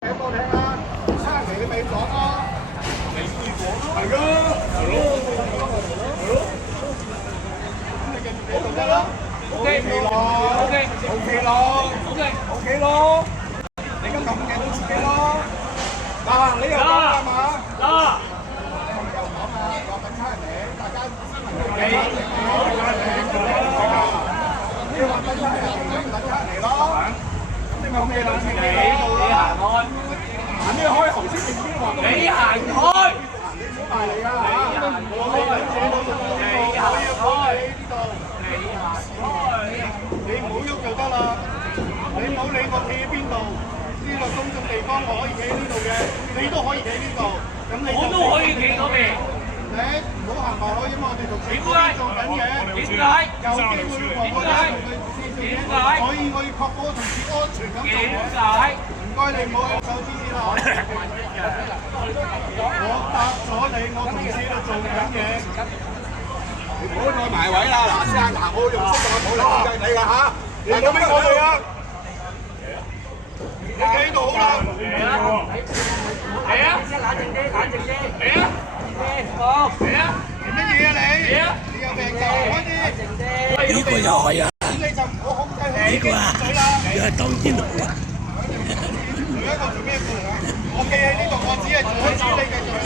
俾我聽啊！差期你未講啊？未試過咯。係咯，係咯，係咯。咁你繼續俾就得啦。OK 咯，OK 咯，OK 咯。你咁撳嘅都自己咯。嗱，你又講係嘛？嗱，又講啊，話品差人哋，大家你話品差人哋，品差人哋咯。你咪 OK 啦，你行開。你開頭先定邊話？你行開！你唔好埋嚟啊！你行開！你行開！你唔好喐就得啦！你唔好理我企喺邊度，呢個公眾地方我可以企喺呢度嘅，你都可以企喺呢度。咁你我都可以企嗰邊。你唔好行埋去，因為我哋同政府做緊嘢。點解？有機會妨礙到佢先做嘢，所以我要確保同事安全咁做嘢。點解？唔該，你唔好手指指啦！我答咗你，我同事喺度做緊嘢。你唔好再埋位啦！嗱，先生，嗱，我用適當嘅武力控制你㗎嚇。你咁樣我哋啊！你企喺度好啦。嚟啊！冷靜啲，冷靜啲。嚟啊！好。嚟啊！做乜嘢啊你？嚟啊！你有病㗎？開啲。呢個又係啊！咁你就唔好控制呢個啊，又係當天來啊！做一個做咩過嚟啊？我企喺呢度，我只係做一處理嘅做嘢。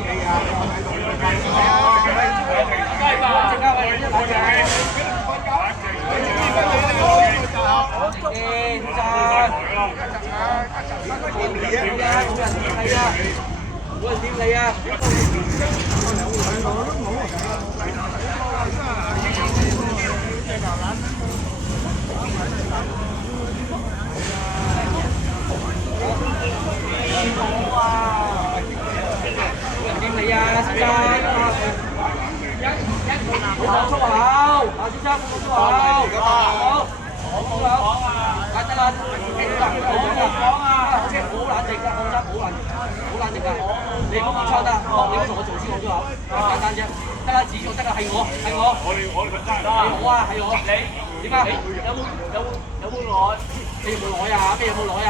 係啊，你喺度係啊，係吧？正啊，喂，冷靜。你啊，先生，唔好講粗口，啊先生，唔好講粗口，好，講啊，得啦，講啊，OK，好冷靜㗎，放心，好冷靜㗎，你唔好講粗得，你唔好同我做先講粗口，簡單啫，得啦，指數得啦，係我，我哋份差，你好啊，係我，你點解？有冇攞？你有冇攞呀？咩有冇攞呀？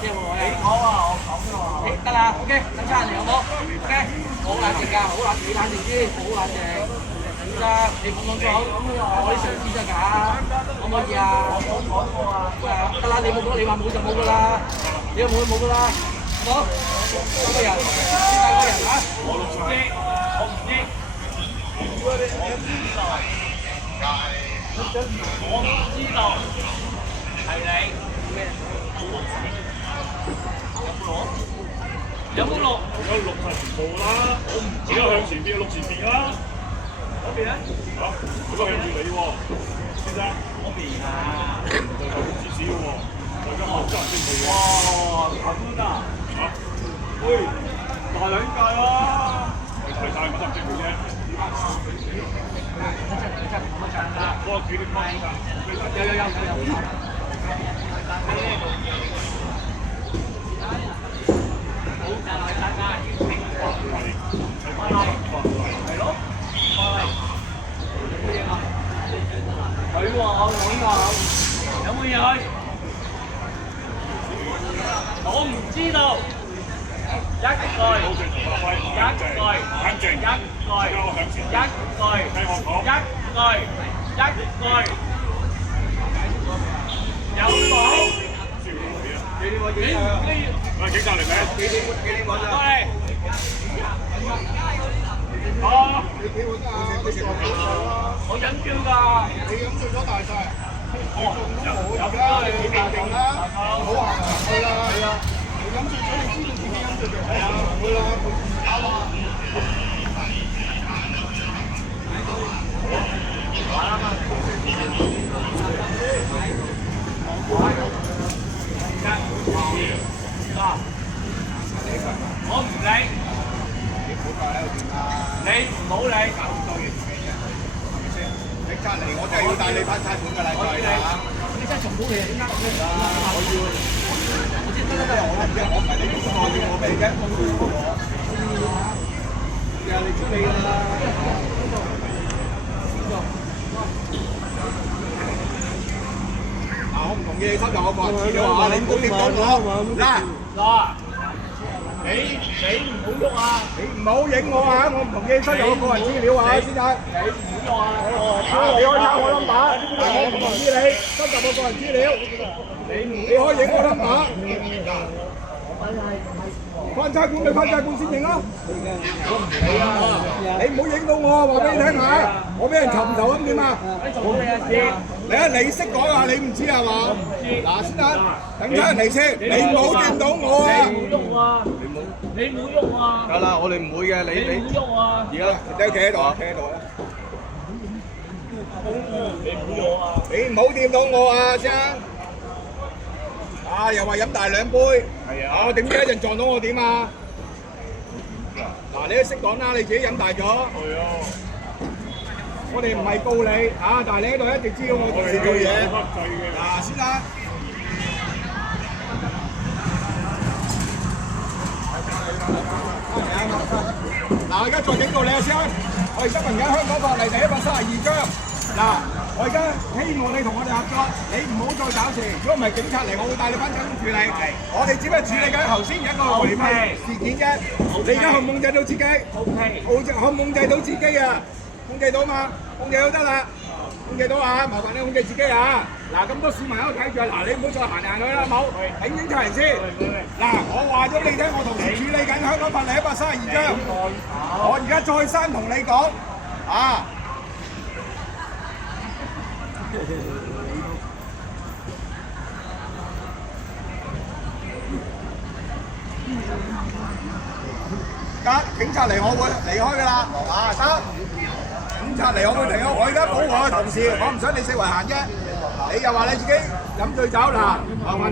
咩有冇攞呀？你講啊，我講㗎嘛。得啦 ，OK，等差人嚟好冇 ？OK， 好冷靜㗎，好冷，你冷靜啲，好冷靜。先生，你唔好講粗口，我啲上司得㗎，可唔可以啊？我冇講過啊。得啦，你冇講，你話冇就冇㗎啦，你有冇就冇㗎啦，好冇？三個人，邊大個人啊？我唔知，我唔知。我唔知道，係你。有冇錄？有錄係全部啦，我唔知。而家向前邊，錄前邊啦。嗰邊咧？嚇，嗰個向住你喎，先生。嗰邊啊？就有啲指示喎，大家學真係識佢喎。哇，咁啊？嚇？喂，大兩屆喎。係晒我真係識佢啫。我幾點開㗎？有。係咯，佢話我有冇嘢？我唔知道。一句。有冇？警察嚟咩？幾點講啫？哦，我飲票㗎。你飲醉咗大晒。有啦，你淡定啦，唔好行去啦。係啊，你飲醉咗，你知道自己飲醉嘅。係啊，唔會啦，啱啊。我唔理，你唔好理。搞咁多嘢做咩啫？係咪先？警察嚟，我真係要帶你翻差館㗎啦，再嚇。你真係做唔到嘢，點解？我要，我知得，我唔係你公我要我俾嘅。係啊，你出嚟啦。嗱，唔同意你收集我個人資料啊！你唔好掂到我嗱。你唔好喐啊！你唔好影我啊！我唔同意收集我個人資料啊，先生。你唔好喐啊！你可以抄我 number， 我唔同意你收集我個人資料。你可以影我 number。翻差館咪翻差館先影咯。我唔理啊！你唔好影到我，話俾你聽下，我俾人尋仇咁點啊？你啊，你識講啊？你唔知係嘛？嗱，先生，等差人嚟先，你唔好掂到我啊！你唔好喐啊！得啦，我哋唔會嘅，你唔好喐啊！而家你企喺度啊，企喺度啊！你唔好喐啊！你唔好掂到我啊，先生！啊，又話飲大兩杯，係啊！點知一陣撞到我點啊？嗱，你都識講啦，你自己飲大咗。係啊！我哋唔係告你啊，但係你喺度一直知道我同事做嘢。嗱，先生。嗱，我而家再警告你啊，先，我而家問緊香港法例第132章。嗱，我而家希望你同我哋合作，你唔好再搞事。如果唔係警察嚟，我會帶你翻警署處理。我哋只不過處理緊頭先一個違法事件啫。你而家控唔控制到自己？控唔控制到自己啊？控制到嘛？控制到得啦。控制到啊！麻煩你控制自己啊！嗱，咁多市民喺度睇住啊！嗱，你唔好再行嚟行去啦，冇警警察人先。嗱，我話咗你聽，我同時處理緊香港法例132章。我而家再三同你講啊！得，警察嚟，我會離開㗎啦。啊，得。警察嚟，我會離開。我而家保護我嘅同事，我唔想你四圍行啫。你又話你自己飲醉酒，嗱，麻煩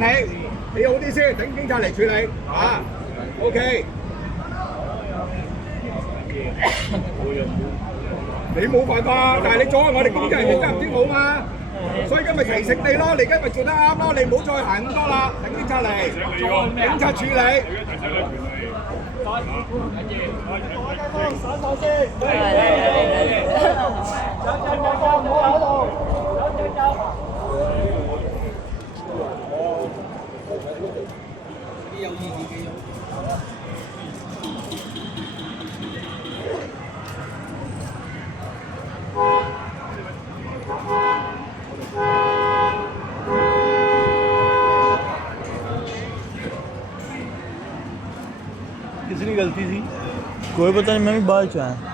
你好啲先，等警察嚟處理。啊 ，OK。你冇辦法，但係你阻礙我哋工作人員得唔知好嘛？所以今日提醒你咯，你今日做得啱咯，你唔好再行咁多啦，等警察嚟，警察處理。散手先，唔好喺度，有意義嘅。किसकी गलती थी कोई पता नहीं मैं भी बाहर से आया